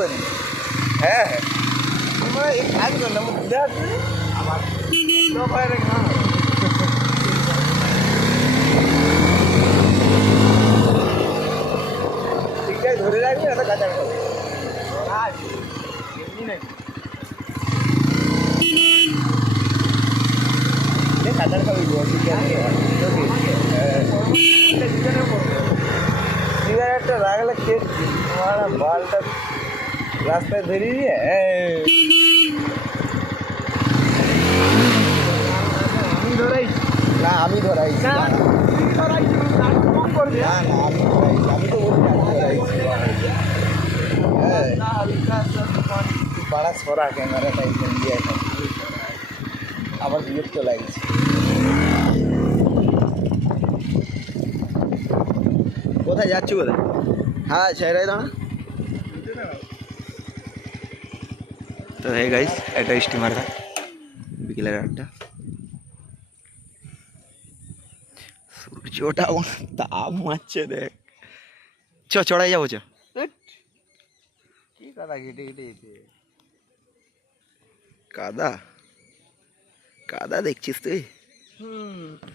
করি হ্যাঁ। তোমরা এক কাজ করো না ঘুরে আসবে। আমার ঠিকঠাক ধরে রাখবি না তো কাঁচা করবে আর এমনি নাকি কাটার খাবি হ্যাঁ। সিগারেটটা রাখলে খেয়ে মারা বালটা রাস্তায় ধরে আমি ধরাই না আমি ধরাই না আমি তো আমার বিরক্ত লাগছে। কোথায় যাচ্ছি কোথায়? হ্যাঁ ছেড়ে দাঁড়া তো হে গাইস একটা স্টিমার ঘাট বিকেলের আটটা সূর্যটা তাপ মারছে দেখ চ চড়াই যাবো চ কি কাদা ঘেটে ঘেটে যেতে কাদা কাদা দেখছিস তুই